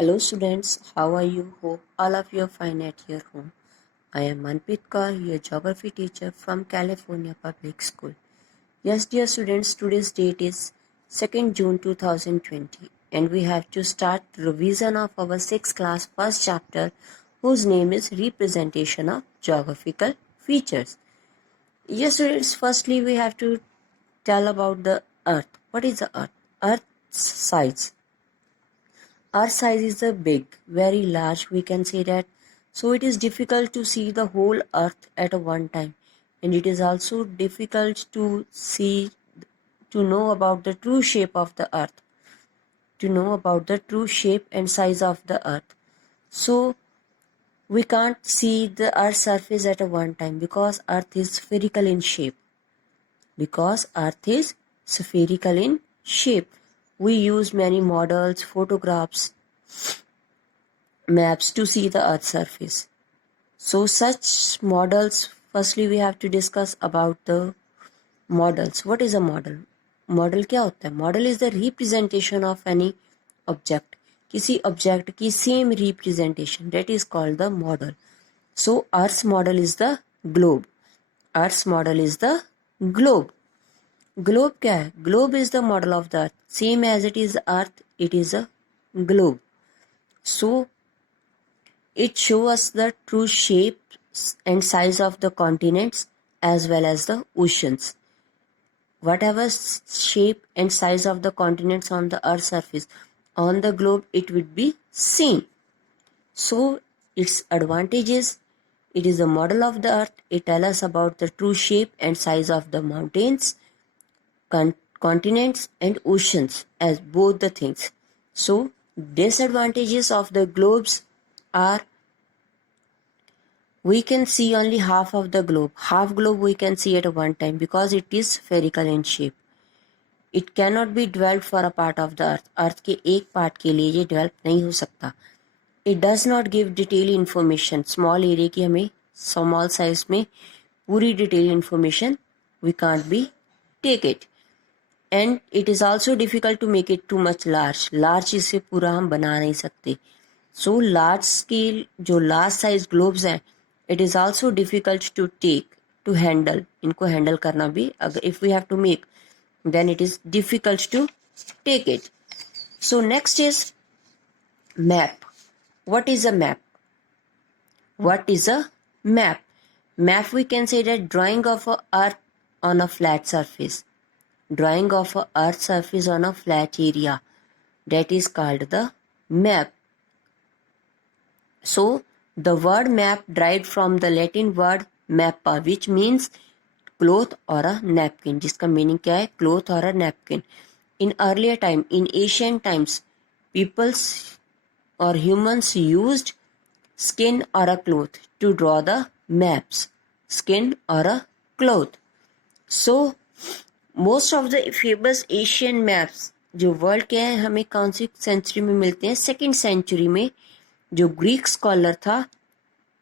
Hello students, how are you? Hope all of you are fine at your home. I am Manpreet Kaur, your geography teacher from California Public School. Yes dear students, today's date is 2nd June 2020 and we have to start revision of our 6th class first chapter whose name is Representation of Geographical Features. Yes students, firstly we have to tell about the earth. What is the earth? Earth's size. Our size is a big, very large, we can say that. So it is difficult to see the whole earth at a one time. And it is also difficult to to know about the true shape of the earth, to know about the true shape and size of the earth. So we can't see the earth's surface at a one time because earth is spherical in shape. Because earth is spherical in shape. We use many models, photographs, maps to see the earth's surface. So such models, firstly we have to discuss about the models. What is a model? Model क्या होता है? Model is the representation of any object. किसी object की same representation, that is called the model. So earth model is the globe. Earth model is the globe. Globe क्या है? Globe is the model of the earth. Same as it is earth, it is a globe. So it shows us the true shape and size of the continents as well as the oceans. Whatever shape and size of the continents on the earth's surface, on the globe it would be seen. So its advantages, it is a model of the earth. It tells us about the true shape and size of the mountains, continents and oceans as both the things. So disadvantages of the globes are we can see only half of the globe. Half globe we can see at one time because it is spherical in shape. It cannot be developed for a part of the earth. Earth के एक part के लिए ये develop नहीं हो सकता. It does not give detailed information. Small area की हमें small size में पूरी detailed information we can't be take it. And it is also difficult to make it too much large. Large इसे पूरा हम बना नहीं सकते. So large scale जो large size globes हैं, it is also difficult to take, to handle. इनको handle करना भी अगर if we have to make, then it is difficult to take it. So next is map. What is a map? What is a map? Map we can say that drawing of a earth on a flat surface. Drawing of a earth surface on a flat area. That is called the map. So the word map derived from the Latin word mappa, which means cloth or a napkin. जिसका meaning क्या है? Cloth or a napkin. In earlier time, in ancient times, peoples or humans used skin or a cloth to draw the maps. Skin or a cloth. So most of the famous Asian maps जो world के हैं हमें कौन सी century में मिलते हैं? Second century में जो ग्रीक स्कॉलर था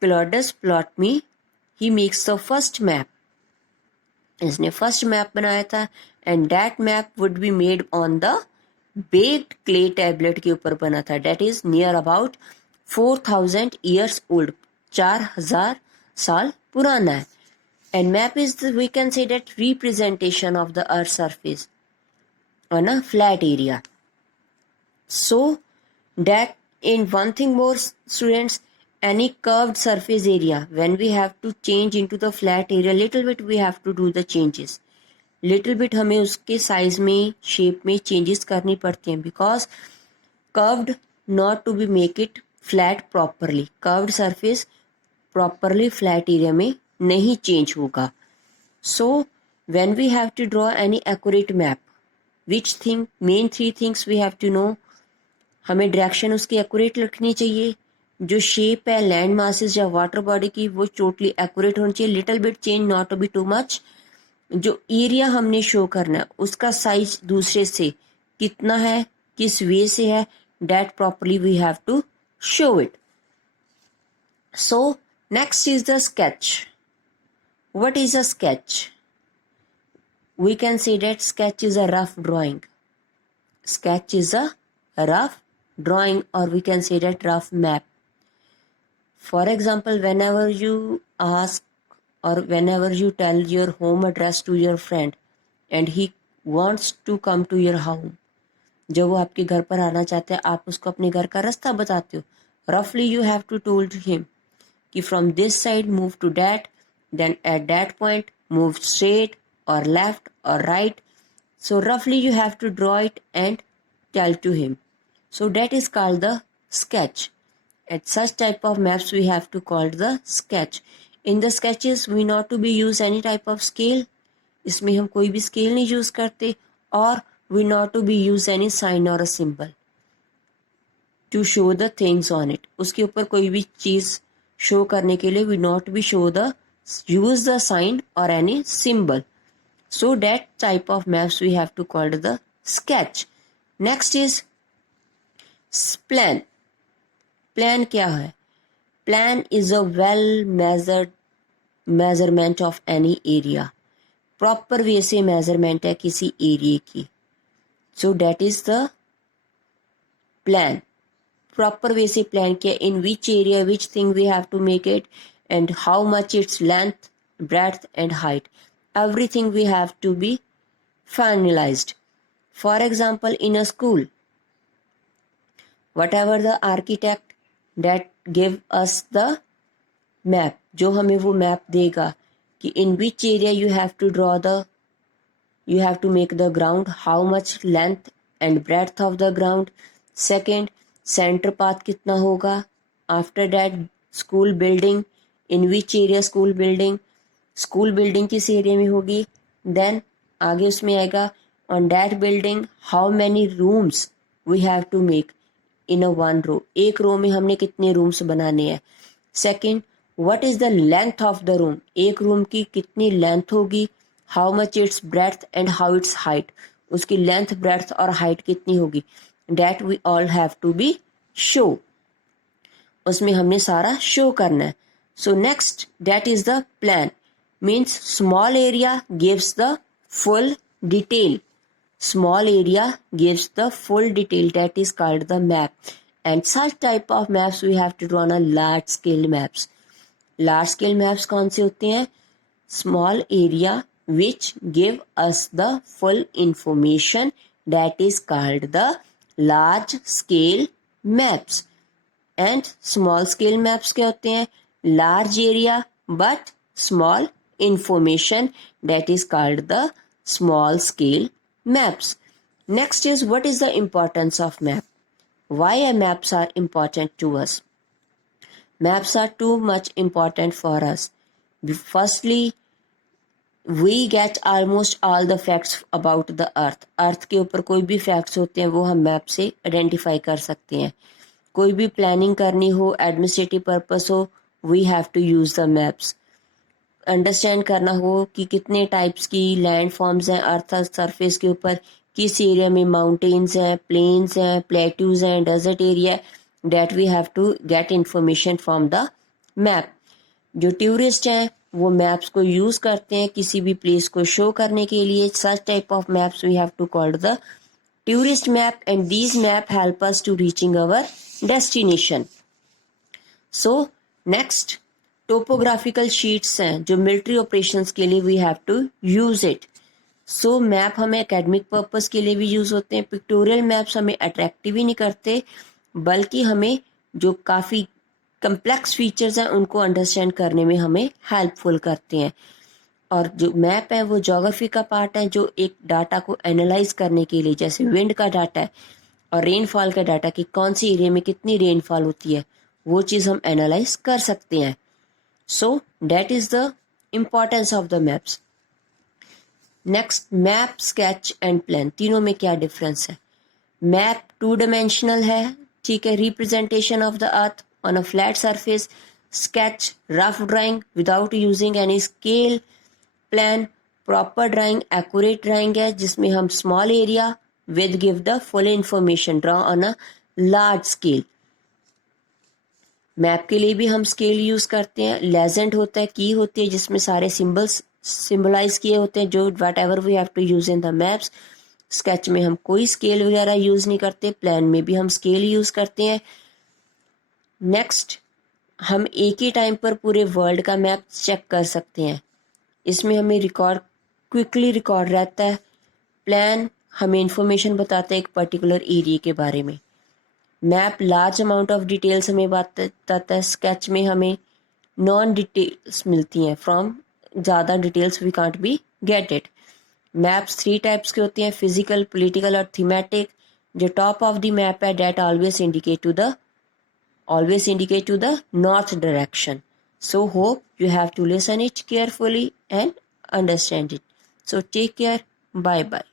Claudius Ptolemy, he makes the first map. इसने फर्स्ट मैप बनाया था and that map would be made on the baked clay tablet के ऊपर बना था. That is near about 4000 years old. 4000 साल पुराना है. And map is we can say that representation of the earth surface on a flat area. So that in one thing more students, any curved surface area, when we have to change into the flat area little bit, we have to do the changes. Little bit हमें उसके size में shape में changes करनी पड़ती हैं because curved not to be make it flat properly. Curved surface properly flat area में नहीं change होगा. So when we have to draw any accurate map, which thing, main three things we have to know. हमें direction उसकी accurate रखनी चाहिए. जो shape है land masses या वाटर बॉडी की वो टोटली एक्यूरेट होनी चाहिए. Little bit change, not to be too much. जो एरिया हमने शो करना है उसका साइज दूसरे से कितना है, किस वे से है, that properly we have to show it. So next is the sketch. What is a sketch? We can say that sketch is a rough drawing. Sketch is a rough drawing, or we can say that rough map. For example, whenever you ask or whenever you tell your home address to your friend and he wants to come to your home, जब वो आपके घर पर आना चाहते हैं, आप उसको अपने घर का रास्ता बताते हो. Roughly you have to told him कि from this side move to that, then at that point move straight or left or right. So roughly you have to draw it and tell to him. So that is called the sketch. At such type of maps we have to call the sketch. In the sketches we not to be use any type of scale. इसमें हम कोई भी scale नहीं use करते, और we not to be use any sign or a symbol to show the things on it. उसके ऊपर कोई भी चीज शो करने के लिए we not be show the use the sign or any symbol. So that type of maps we have to call the sketch. Next is plan. Plan क्या है? Plan is a well measured measurement of any area. Proper way से measurement है किसी area की. So that is the plan. Proper way से plan किया in which area, which thing we have to make it, and how much its length, breadth and height. Everything we have to be finalized. For example, in a school, whatever the architect that give us the map, जो हमें वो map देगा कि in which area you have to draw the, you have to make the ground, how much length and breadth of the ground. Second, center path कितना होगा. After that, school building, in which area school building किस area में होगी. Then आगे उसमें आएगा on that building how many rooms we have to make in a one row. एक रो में हमने कितने rooms बनाने हैं. Second, what is the length of the room, एक room की कितनी length होगी. How much its breadth and how its height, उसकी length, breadth और height कितनी होगी. That we all have to be show. उसमें हमने सारा show करना है. So next, that is the plan. Means small area gives the full detail. Small area gives the full detail. That is called the map. And such type of maps we have to draw on a large scale maps. Large scale maps कौन से होते हैं? Small area which give us the full information. That is called the large scale maps. And small scale maps क्या होते हैं? Large area but small information. That is called the small scale maps. Next is, what is the importance of map? Why maps are important to us? Maps are too much important for us. Firstly, we get almost all the facts about the earth. Earth के ऊपर कोई भी facts होते हैं वो हम map से identify कर सकते हैं. कोई भी planning करनी हो, administrative purpose हो, we have to use the maps. Understand करना हो कि कितने टाइप्स की लैंड फॉर्म्स हैं अर्थ सरफेस के ऊपर, किस एरिया में माउंटेन्स हैं, प्लेन्स हैं, प्लेट्यूज हैं, desert area, that we have to get information from the map. जो टूरिस्ट हैं वो मैप्स को यूज करते हैं किसी भी प्लेस को शो करने के लिए. Such type of maps we have to call the tourist map, and these map help us to reaching our destination. So next, topographical sheets हैं जो मिलिट्री ऑपरेशंस के लिए we have to use it. So map हमें academic purpose के लिए भी use होते हैं. पिक्टोरियल मैप्स हमें अट्रैक्टिव ही नहीं करते बल्कि हमें जो काफ़ी कम्प्लेक्स फीचर्स हैं उनको अंडरस्टैंड करने में हमें हेल्पफुल करते हैं. और जो मैप है वो ज्योग्राफी का पार्ट है जो एक डाटा को एनालाइज करने के लिए, जैसे विंड का डाटा है और रेनफॉल का डाटा कि कौन सी एरिया में कितनी रेनफॉल होती है, वो चीज़ हम एनालाइज कर सकते हैं. So that is the importance of the maps. Next, map, sketch and plan. तीनों में क्या डिफरेंस है? मैप 2 dimensional है, ठीक है, representation of the earth on a flat surface. Sketch rough drawing without using any scale. Plan proper drawing, accurate drawing है जिसमें हम small area with give the full information draw on a large scale. Map के लिए भी हम scale use करते हैं. Legend होता है, की होती है जिसमें सारे सिंबल्स सिंबलाइज किए होते हैं जो whatever we have to use in the maps. Sketch में हम कोई स्केल वगैरह यूज़ नहीं करते, प्लान में भी हम स्केल यूज़ करते हैं। नेक्स्ट, हम एक ही टाइम पर पूरे वर्ल्ड का मैप चेक कर सकते हैं। इसमें हमें क्विकली रिकॉर्ड रहता है। प्लान हमें इंफॉर्मेशन बताता है एक पर्टिकुलर एरिया के बारे में। Map large amount of details हमें बताता है। स्केच में हमें नॉन डिटेल्स मिलती हैं, फ्रॉम ज़्यादा details we can't be get it. Maps 3 types के होते हैं, फिजिकल, पॉलिटिकल और थीमेटिक। जो टॉप ऑफ द मैप है that always indicate to the north direction. So hope you have to listen it carefully and understand it. So take care. Bye bye.